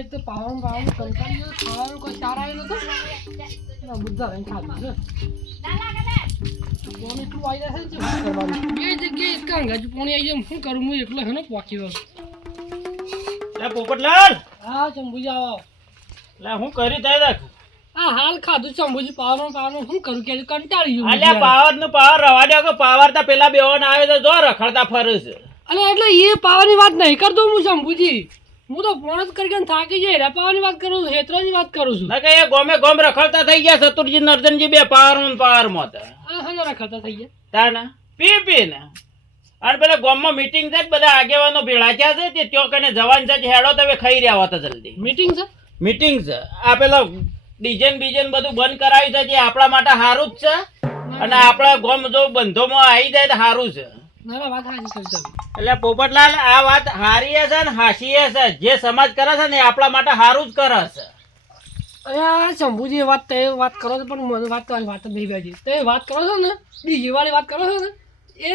એક તો પાવાનું કંટાળી ખાવાનું કોઈ સારા આવ્યો નતો બુદ્ધા રહીને ખાધું છે પોણી તું આવી જશે ને શું કરવાનું બે જગ્યાએ એક કાંગા પોણી આવી જાય શું કરું હું એકલો છે ને પોકી વળું પોપટલાલ હા ચંબુજી આવો લે હું કરી દે દેખ હા હાલ ખાધું ચંબુજી પાવાનું શું કરું કે કંટાળી ગયું અલ્યા પાવર નું પાવર રવા દે કે પાવર તો પેલા બેવાના આવે તો જો રખડતા ફરે છે અરે એટલે એ પાવાની વાત નહીં કરતો હું શંભુજી હું તો ફોન જ કરીને થાકી જાય રે પાવાની વાત કરું છું હેતરાની વાત કરું છું ના કે એ ગોમે ગોમ રખડતા થઈ ગયા સતુરજી નર્જનજી બે પાવર માં તો હા હા રખડતા થઈ ગયા તાના પી ને અને પેલા ગોમમાં મીટિંગ છે બધા આગેવાનો ભેળા થયા છે તે ત્યો કને જવાન છે હેડો તમે ખાઈ રહ્યા હોત જલ્દી મીટિંગ છે આ પેલો ડીજે બીજે બધું બંધ કરાવ્યું છે જે આપણા માટે સારું જ છે અને આપણા ગોમ જો બંધોમાં આવી જાય તો સારું છે ના વાત હાજી કરી ચાલ એટલે પોપટલાલ આ વાત હારી છે ને હાસી છે જે સમાજ કરે છે ને એ આપણા માટે સારું જ કરે છે અરે શંભુજી વાત કરો છો પણ મને વાત કરવાની વાત જ નહીં બેજી તો એ વાત કરો છો ને ડીજી વાળી વાત કરો છો ને એ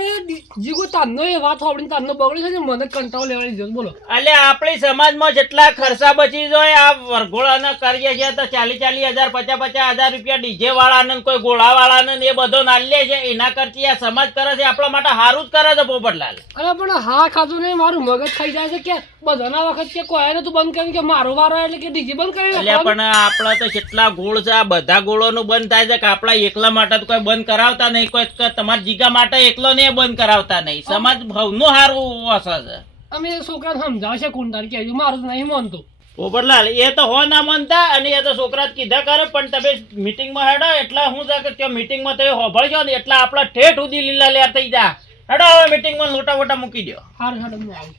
જીગો તારનો એ વાત સાંભળીને તારનો બગડે છે ને મને કંટાળો લેવાની જરૂર બોલો એટલે આપણી સમાજમાં જેટલા ખર્ચા બચી જાય આ વરઘોડાને કરીએ છીએ તો 40,000 50,000 રૂપિયા ડીજે વાળાને કોઈ ગોળા વાળાને એ બધો નાલે છે એના કરતી આ સમાજ કરે છે આપણા માટે સારું જ કરે છે પોપટલાલ અરે પણ હા ખાધું ને મારું મગજ ખાઈ જાય છે કે બધાના વખત કે કોઈ તું બંધ કર્યું કે મારો વારો એટલે કે ડીજે બંધ કરી એટલે પણ આપણા તો કેટલા ગોળ છે આ બધા ગોળોનું બંધ થાય છે કે આપણા એકલા માટે તો કોઈ બંધ કરાવતા નહીં કોઈ તમારા જીગા માટે એકલો ને બંધ કરાવતા નહીં સમાજ ભાવનું સારું અસર છે અમે છોકરાને સમજાવશે કુંડાર કે મારું નહીં માનતો પોપટલાલ એ તો હો ના માનતા અને એ તો છોકરા કીધા કરે પણ તમે મીટિંગમાં હેડો એટલે હું છે કે ત્યાં મીટિંગમાં તમે હોભળજો ને એટલે આપણા ઠેઠ સુધી લીલા લેર થઈ જા હેડો હવે મીટિંગમાં લોટા વોટા મૂકી દો હારું હેડો હું આવું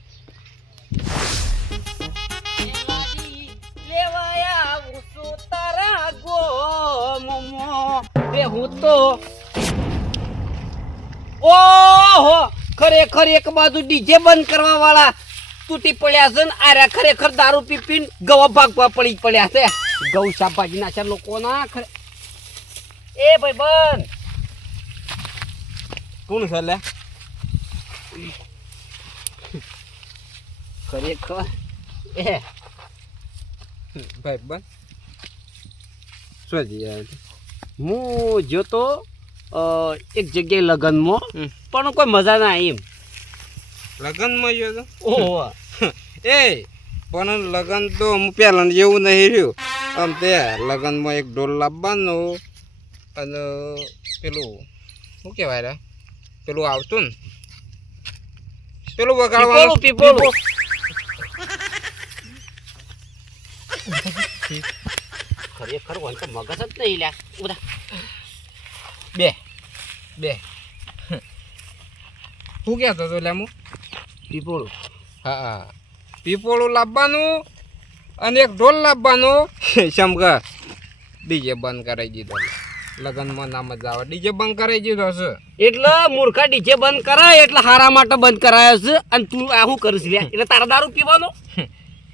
લેવાયા ઉસો તારા ગોમમો બે હું તો ઓહો ખરેખર એક બાજુ ડીજે બંધ કરવા વાળા તૂટી પડ્યા છે ને આર્યા ખરેખર દારૂ પીપીને ગવા ભાગવા પડી પડ્યા છે ગૌ શાકભાજી ના છે લોકોના એ ભાઈ બંધ કોણ છે લે ખરેખર એ ભાઈ બંધ શું હું જોતો એક જગ્યાએ લગ્નમાં પણ કોઈ મજા ના આવી એમ લગનમાં ગયો તો ઓહો એ પણ લગન તો હું પહેલાં જેવું નહીં રહ્યું આમ તે લગનમાં એક ઢોલ લાવવાનો અને પેલું શું કહેવાય રે પેલું આવતું ને પેલું વગાડવાનું પીપોળું ખરેખર વન તો મગજ જ નહીં લ્યા ઉધા બે શું કહેતો હતો લે હું પીપોળું હા પીપોળું લાવવાનું અને એક ઢોલ લાવવાનું સમકા ડીજે બંધ કરાવી દીધો લગનમાં ના મજા આવે ડીજે બંધ કરાવી દીધો છે એટલે મૂર્ખા ડીજે બંધ કરાય એટલે હારા માટે બંધ કરાયો છે અને તું આ શું કરીશ લ્યા એટલે તારા દારૂ પીવાનો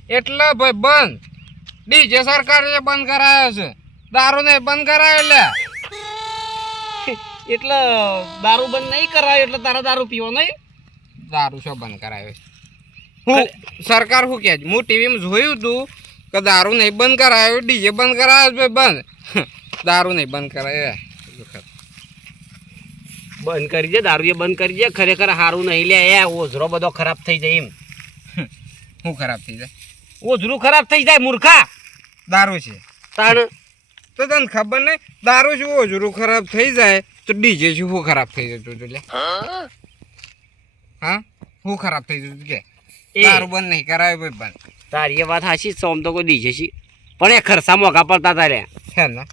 એટલે ભાઈ બંધ ડીજે સરકારે બંધ કરાયો છે દારૂ ને બંધ કરાયો લે એટલે દારૂ બંધ નહીં કરાયો એટલે તારા દારૂ પીવો નહીં દારૂ શું બંધ કરાયો હું સરકાર શું કહે છે હું ટીવીમાં જોયું હતું કે દારૂ નહીં બંધ કરાયો ડીજે બંધ કરાયો ભાઈ બંધ દારૂ નહીં બંધ કરાયો બંધ કરી દે દારૂ એ બંધ કરી દે ખરેખર સારું નહીં લે એ ઓઝરો બધો ખરાબ થઈ જાય એમ શું ખરાબ થઈ જાય ઓઝરું ખરાબ થઈ જાય મૂર્ખા દારૂ છે તાણ તો તને ખબર નહીં દારૂ શું ઓજરું ખરાબ થઈ જાય તો ડીજે શું ખરાબ થઈ જતું તું લે હા શું ખરાબ થઈ જતું કે દારૂ બંધ નહીં કરાવે ભાઈ બંધ તારી એ વાત હાચી છે આમ તો કોઈ ડીજે છે પણ એ ખર્ચા મોઘા પડતા તા લે છે ને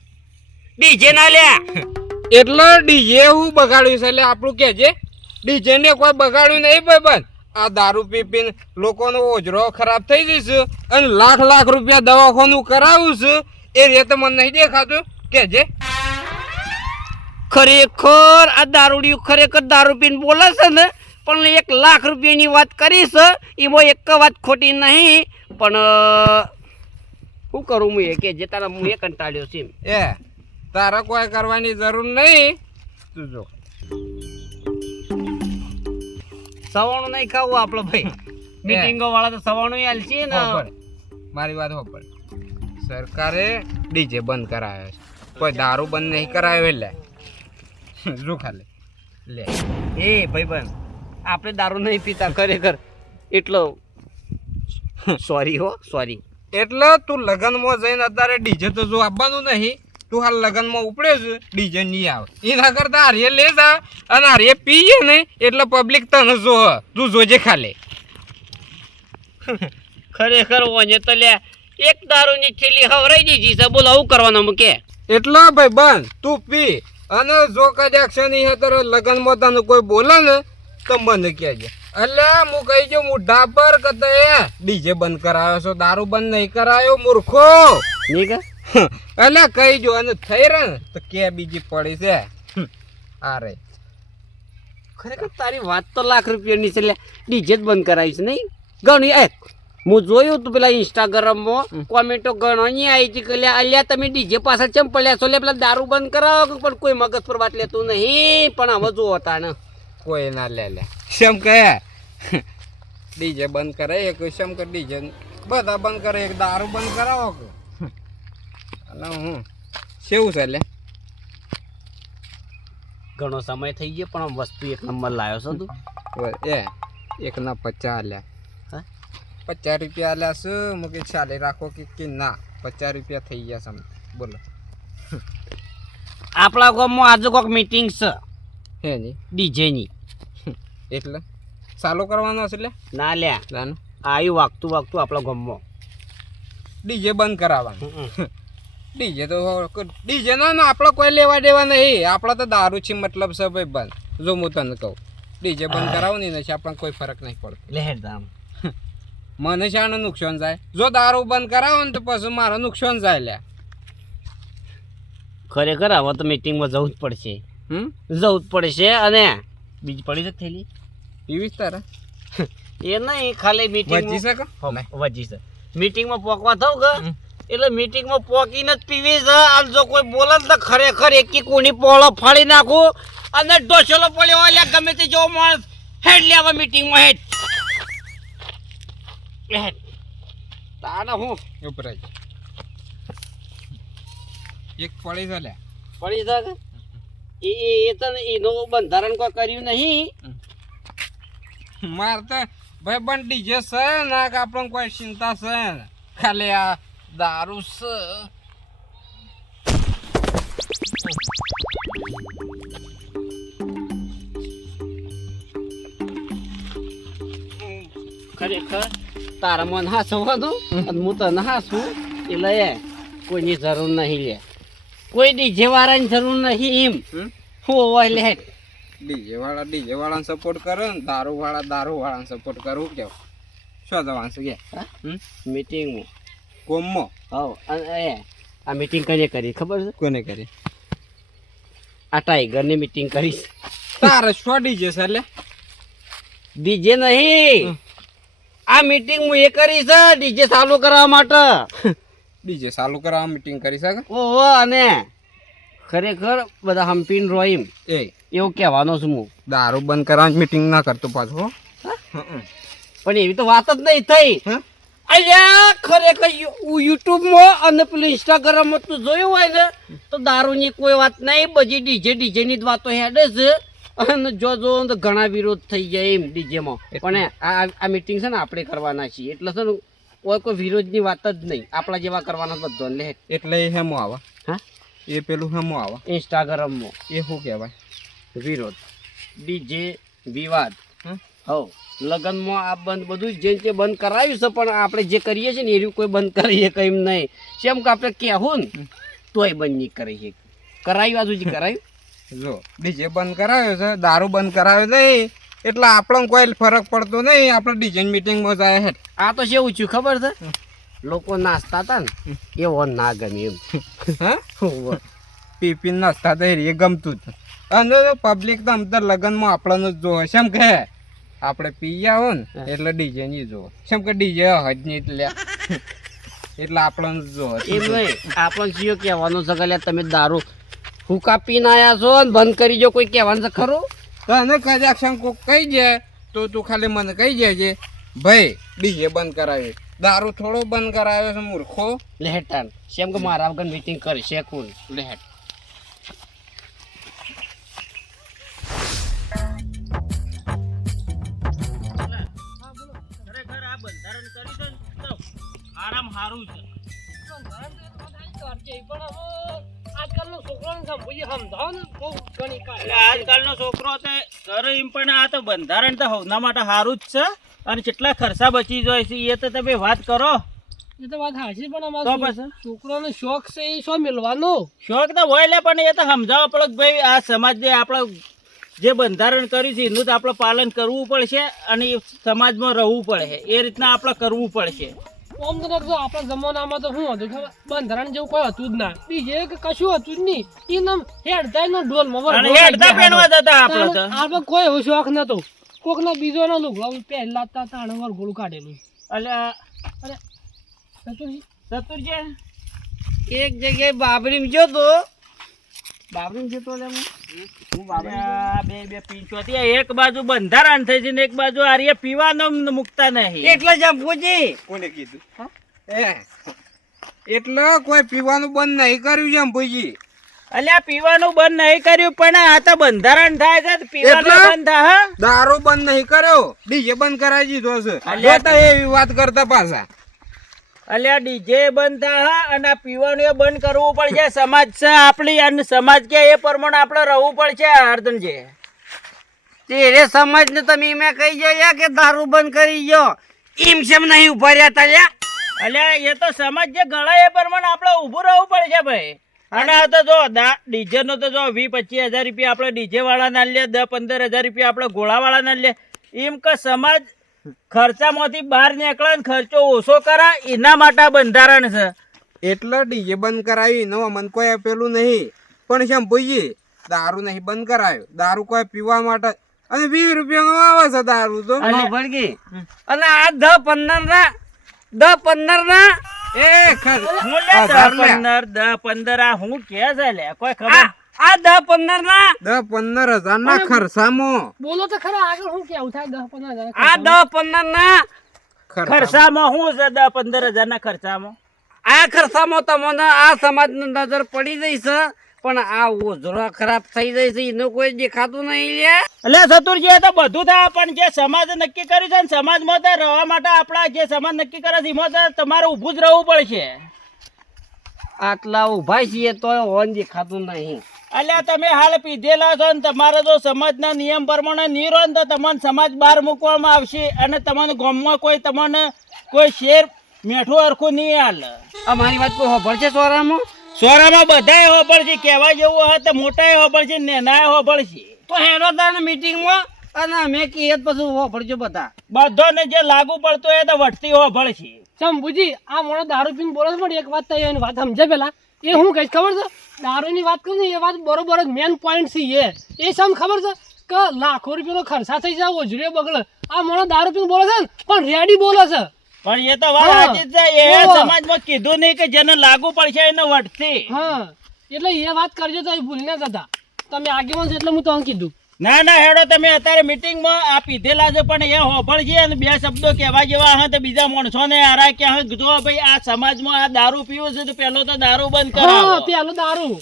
ડીજે ના લે એટલે ડીજે એવું બગાડ્યું છે એટલે આપણું કે છે ડીજે ને કોઈ બગાડ્યું નહીં ભાઈ બંધ આ દારૂ પી પીને લોકોનો ઓજરો ખરાબ થઈ જશે અને લાખ રૂપિયા દવાખાનું કરાવું છે એ રીતે મને નહીં દેખાતું કે જે ખરેખર આ દારૂડિયું ખરેખર દારૂ પીને બોલે છે ને પણ 1 લાખ રૂપિયાની વાત કરીશ એમાં એક વાત ખોટી નહીં પણ શું કરું હું એ કે જે તારા હું એ કંટાળ્યો છે એ તારે કોઈ કરવાની જરૂર નહીં તું જો સવાણું નહીં ખાવું આપણે ભાઈ મીટિંગો વાળા તો સવાણું હાલ છે ને મારી વાત હોપડ સરકારે ડીજે બંધ કરાવ્યો છે કોઈ દારૂ બંધ નહીં કરાયો એટલે જો ખાલી લે એ ભાઈબંધ આપણે દારૂ નહીં પીતા ખરેખર એટલો સોરી હો સોરી. એટલે તું લગનમાં જઈને અત્યારે ડીજે તો જો આવવાનું નહીં તું હાલ લગનમાં ઉપડ્યો છે ડીજે નહીં આવે એના કરતા હારીએ લે જા અને હારીએ પીએ ને એટલે પબ્લિક તને જો તું જોજે ખાલી. ખરેખર ઓને તો લે એક દારૂની થેલી હવરાઈ દીધી છે બોલો આવું કરવાનું મૂકે. એટલે ભાઈ બંધ તું પી અને જો કદાચ નહીં હે તો લગનમાં તને કોઈ બોલે ને તો મને કહેજે એટલે હું કહી જો મોઢા પર કે તે ડીજે બંધ કરાયો છો દારૂ બંધ નહીં કરાયો મૂર્ખો નહીં કે એટલે કહી જો અને થઈ રહે ને તો કે બીજી પડી છે અરે ખરેખર તારી વાત તો લાખ રૂપિયાની છે એટલે ડીજે જ બંધ કરાવીશ નહીં ઘણી એ હું જોયું તું પેલા ઇન્સ્ટાગ્રામમાં કોમેન્ટો ઘણી આવી છે કે અલ્યા તમે ડીજે પાછળ ચમ પડ્યા છો લે પેલા દારૂ બંધ કરાવો પણ કોઈ મગજ પર વાત લેતું નહીં પણ હવે જો હતા ને કોઈ ના લે શેમ કહે ડીજે બંધ કરે એક શેમ કે ડીજે બધા બંધ કરે એક દારૂ બંધ કરાવો કે અને હું કેવું છે લે ઘણો સમય થઈ ગયો પણ વસ્તુ એક નંબર લાવ્યો છો તું એ એકના 50 લ્યા હા 50 રૂપિયા લ્યા શું મુકે ચાલે રાખો કે ના 50 રૂપિયા થઈ ગયા સમ બોલો આપણા ગામમાં આજે કોઈક મીટિંગ છે હે ની ડીજેની એટલે ચાલુ કરવાનો છે લે ના લ્યા લાનું આવ્યું વાગતું આપણા ગામમાં ડીજે બંધ કરાવવાનું ડીજે તો ડીજે ના આપણે કોઈ લેવા દેવા નહીં આપણા તો દારૂ છે મતલબ છે ભાઈ બંધ જો હું તને કહું ડીજે બંધ કરાવવાની નથી આપણને કોઈ ફરક નહીં પડતો લહેર દામ મને શાનું નુકસાન જાય જો દારૂ બંધ કરાવો ને તો પછી મારું નુકસાન જાય લ્યા ખરેખર હવે તો મીટિંગમાં જવું જ પડશે જવું જ પડશે અને બીજી પડી છે થેલી પીવીસ તારા એ નહીં ખાલી મીટિંગ વજી શકે વજી છે મીટિંગમાં પોકવા થવું કે એટલે મીટિંગમાં પોકીને જ પીવી છે આમ જો કોઈ બોલે ને તો ખરેખર એકી કોની પોળો ફાડી નાખું અને ડોસેલો પડ્યો હોય ગમે તે જો માણસ હેડ લેવા મીટિંગમાં હેડ તાને હું ઉપરાય એક પડી છે લ્યા પડી શકે એ તો એનું બંધારણ કોઈ કર્યું નહીં માર તો ભાઈ પણ ડીજે છે ના કે આપણને કોઈ ચિંતા છે ને ખાલી આ દારૂ છે ખરેખર તારા મન હાસવાનું અને હું તને હાસું એટલે કોઈની જરૂર નહીં લે કોઈ ડીજે વાળાની જરૂર નહીં એમ હું હોય લે ડીજે વાળાને સપોર્ટ કરે ને દારૂ વાળાને સપોર્ટ કરવું કેવું શું જવાનું છે કે મીટિંગમાં કોમમાં હવ અને આ મીટિંગ કને કરી ખબર છે કોને કરી આ ટાઈગરની મીટિંગ કરીશ તારે શું ડીજે છે એટલે ડીજે નહીં આ મીટિંગ હું એ કરી છે ડીજે ચાલુ કરવા માટે ડીજે ચાલુ કરવા મીટિંગ કરી શકે ઓહો અને ખરેખર બધા હંપીને રોઈમ એ એવું કહેવાનો છું હું દારૂ બંધ કરવા મીટિંગ ના કરતો પાછો પણ એવી તો વાત જ નહીં થઈ અલ્યા ખરેખર યુટ્યુબમાં અને પેલું ઇન્સ્ટાગ્રામમાં તું જોયું હોય ને તો દારૂની કોઈ વાત નહીં બધી ડીજેની જ વાતો હેડે છે અને જો તો ઘણા વિરોધ થઈ જાય એમ ડીજેમાં પણ આ મીટિંગ છે ને આપણે કરવાના છીએ એટલે છે ને કોઈ વિરોધની વાત જ નહીં આપણા જેવા કરવાના બધો લે એટલે એ હેમો આવે હા એ પેલું હેમો આવે ઇન્સ્ટાગ્રામમાં એ શું કહેવાય વિરોધ ડીજે વિવાદ હવ લગ્નમાં આ બંધ બધું જે તે બંધ કરાવ્યું છે પણ આપણે જે કરીએ છીએ ને એનું કોઈ બંધ કરીએ કંઈ નહીં કેમ કે આપણે કહેવું ને તોય બંધ નહીં કરીએ કરાવ્યું આજુ કરાવ્યું જો ડીજે બંધ કરાવ્યો છે દારૂ બંધ કરાવ્યો નહીં એટલે આપણને કોઈ ફરક પડતો નહીં આપણે ડીજે મીટિંગમાં જાય હેઠ આ તો કેવું થયું ખબર છે લોકો નાચતા હતા ને એવો ના ગમે એમ હા પીપી નાચતા હતા એ ગમતું જ અને પબ્લિક તો અંદર લગ્નમાં આપણને જ જોવે છે એમ કે આપણે પી આવો ને એટલે ડીજે નહીં જોવો કેમ કે ડીજે હજ નહીં એટલે આપણને જ જોવે એમ નહીં આપણને જીઓ કહેવાનું છે કે તમે દારૂ હુકા પીને આવ્યા છો ને બંધ કરી જો કોઈ કહેવાનું છે ખરું તને કદાચ કોઈક કહી જાય તો તું ખાલી મને કહી જાય ભાઈ ડીજે બંધ કરાવી દારૂ થોડો બંધ કરાયો છે મૂર્ખો. લે હેટાન સેમ કે મારા વગર મીટિંગ કરશે કોણ લે હેટ ખરેખર આ બંધારણ કરી છે ને તો આરામ હારું છે. પણ હવે આજકાલનો છોકરાને સમજી સમજાવો ને બહુ ઘણી કાઢે. એટલે આજકાલનો છોકરો તે કરે એમ પણ આ તો બંધારણ તો હવના માટે સારું જ છે અને કેટલા ખર્ચા બચી જાય છે એ તો તમે વાત કરો. એ તો વાત હાચી પણ તો અમારા પછી? છોકરાનો શોખ છે એ શું મેળવાનો? શોખ તો હોય લે પણ એ તો સમજાવવા પડે કે ભાઈ આ સમાજને આપણે જે બંધારણ કર્યું છે એનું તો આપણે પાલન કરવું પડશે અને એ સમાજમાં રહેવું પડે એ રીતના આપણે કરવું પડશે. આમ તો નથી આપણા જમાનામાં તો શું હતું ખબર? બંધારણ જેવું કોઈ હતું જ ના. બીજે કે કશું હતું જ નહીં. એ નામ હેડતા નો ઢોલમાં અને હેડતા પહેરવા જતા આપણે તો. આપણે કોઈ એવો શોખ નતો. કોકના બીજો ના લુગડો પહેલા તાણે વરઘોડું કાઢેલું. એટલે અરે ચતુરજી, ચતુરજી એક જગ્યાએ બાબરીમાં ગયો તો બાબરીમાં જતો લે હું આ બે પીંચોથી એક બાજુ બંધારણ થઈ છે ને એક બાજુ આર્ય પીવાનો મુકતા નહીં. એટલે જ પૂછી કોને કીધું? એટલે કોઈ પીવાનું બંધ નહીં કર્યું છે ભાઈ. અલ્યા પીવાનું બંધ નહીં કર્યું પણ આ તો બંધારણ થાય છે તો પીવાનું એટલે? બંધ થાય હા? દારૂ બંધ નહીં કર્યો, ડીજે બંધ કરાવી દીધો છે. અલ્યા જોતા એવી વાત કરતા પાછા. અલ્યા ડીજે બંધ થાય અને આ પીવાનું એ બંધ કરવું પડશે. સમાજ છે આપણી અને સમાજ કે એ પ્રમાણે આપણે રહેવું પડશે. હરદનજી તેરે સમાજ ને તમે મેં કહી ગયા કે દારૂ બંધ કરી ગયો એમ સેમ નહીં ઉભા રહ્યા તા અલ્યા એ તો સમાજ જે ગણાય એ પ્રમાણે આપણે ઊભું રહેવું પડશે ભાઈ. અને આ તો જો ડીજે નો તો જો 20-25 હજાર રૂપિયા આપણે ડીજે વાળા ના લે, 10-15 હજાર રૂપિયા આપણે ગોળા વાળા ના લે. એમ કે સમાજ ખર્ચામાંથી બહાર નીકળે ને ખર્ચો ઓછો કરા એના માટે આ બંધારણ છે. એટલે ડીજે બંધ કરાવી નવા મન કોઈ પેલું નહીં. પણ છે ભાઈ દારૂ નહીં બંધ કરાયો. દારૂ કોઈ પીવા માટે અને 20 રૂપિયાનો આવે છે દારૂ તો. ભડકી અને આ 10-15 ના એ ખર હું લે 10-15 આ હું કે છે લે કોઈ ખબર આ 10-15 ના 10-15 હજાર ના ખર્ચામાં. બોલો તો ખરા આગળ શું કેવું થાય? 10-15 હજાર આ 10-15 ના ખર્ચામાં શું છે 10-15 હજાર ના ખર્ચામાં? આ ખર્ચામાં તમને આ સમાજ નજર પડી જઈ છે પણ આ ઓઝરો ખરાબ થઈ જાય છે એનું કોઈ દેખાતું નહીં લે. એટલે ચતુરજી એ તો બધું થાય પણ જે સમાજ નક્કી કર્યું છે ને સમાજમાં તો રહેવા માટે આપણા જે સમાજ નક્કી કરે છે એમાં તો તમારે ઊભું જ રહેવું પડશે. આટલા ઉભા છીએ તો હોન દેખાતું નહીં. અલ્યા તમે હાલ પીધેલા છો ને તમારે જો સમાજના નિયમ પ્રમાણે નહીં રહો ને તો તમને સમાજ બહાર મૂકવામાં આવશે અને તમારા ગામમાં કોઈ શેર મેઠું હરખું નહીં હાલ. અમારી વાત કોઈ હોભળ છે સોરામાં? સોરામાં બધાય હોબળ છે. કહેવા જેવું હોય તો મોટાય હોબળ છે નાનાય હોબળ છે. તો હેરો તાને મીટિંગમાં અને અમે કહીએ પછી હોભળજો બધા. બધાને જે લાગુ પડતું એ તો વટતી હોબળ છે. શંભુજી, આ મોણો દારૂ પીને બોલે છે પણ એક વાત થઈ એની વાત સમજે પેલા એ હું કહીશ ખબર છે? દારૂની વાત કરું ને એ વાત બરોબર જ મેન પોઈન્ટ છે. એ સમ ખબર છે કે લાખો રૂપિયાનો ખર્ચા થઈ જાય, ઓજરીઓ બગડે. આ મોણો દારૂ પીને બોલે છે ને પણ રેડી બોલે છે. પણ એ તો વાત સાચી જ છે. એ સમાજમાં કીધું નહીં કે જેને લાગુ પડશે એને વટતી. હા એટલે એ વાત કરજો તો એ ભૂલ ના જતા. તમે આગેવાન છો એટલે હું તમને કીધું. ના ના હેડો તમે અત્યારે મીટિંગમાં આ પીધેલા છે પણ એ હોભળજે અને બે શબ્દો કહેવા જેવા હા તો બીજા માણસોને હારા કે હા જો ભાઈ આ સમાજમાં આ દારૂ પીવું છે તો પેલો તો દારૂ બંધ હા કરાવો. પેલો દારૂ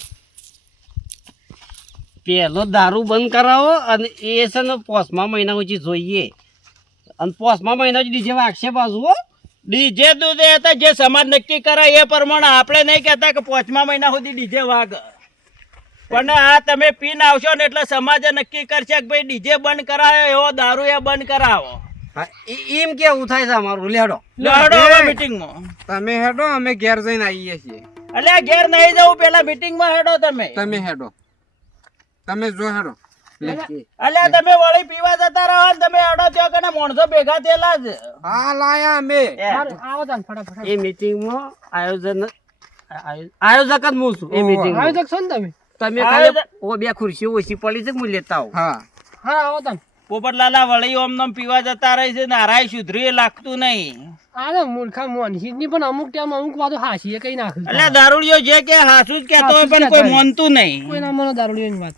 પેલો દારૂ બંધ કરાવો અને એ છે ને પોસમા મહિના સુધી જોઈએ અને પોસમા મહિના સુધી ડીજે વાગશે પાછું હો. ડીજે દૂધ એ તો જે સમાજ નક્કી કરે એ પ્રમાણે આપણે નહીં કહેતા કે 5મા મહિના સુધી ડીજે વાગ. પણ આ તમે પીને આવશો ને એટલે સમાજે નક્કી કરશે કે ભાઈ ડીજે બંધ કરાયો એવો દારૂ એ બંધ કરાવો. હા, એમ કેવું થાય છે અમારું લેડો. હેડો હવે મીટિંગમાં. તમે હેડો, અમે ઘેર જઈને આવીએ છીએ. એટલે ઘેર નહીં જવું પેલા મીટિંગમાં હેડો તમે. તમે હેડો, તમે જો હેડો. અલ્યા તમે વળી પીવા જતા રહો ને તમે હેડો ત્યાં કને માણસો ભેગા થયેલા જ. હા લાયા અમે. સારું, આવો તાન ફટાફટ. એ મીટિંગમાં આયોજક જ હું છું. એ મીટિંગ આયોજક છો ને તમે? તમે ખાલી ઓ બે ખુરશીઓ ઓછી પડી છે હું લેતા આવું. હા હા આવો તાન. પોપટલાલા વળી ઓમ નમ પીવા જતા રહી છે ને હારાય સુધરી લાગતું નહીં. અરે મૂર્ખા મોનસીની પણ અમુક ટાઈમ અમુક વાતો હાસી કઈ નાખ્યું. એટલે દારૂડિયો જે કે હાસું જ કહેતો હોય પણ કોઈ માનતું નહીં. કોઈ ના મને દારૂડિયાની વાત.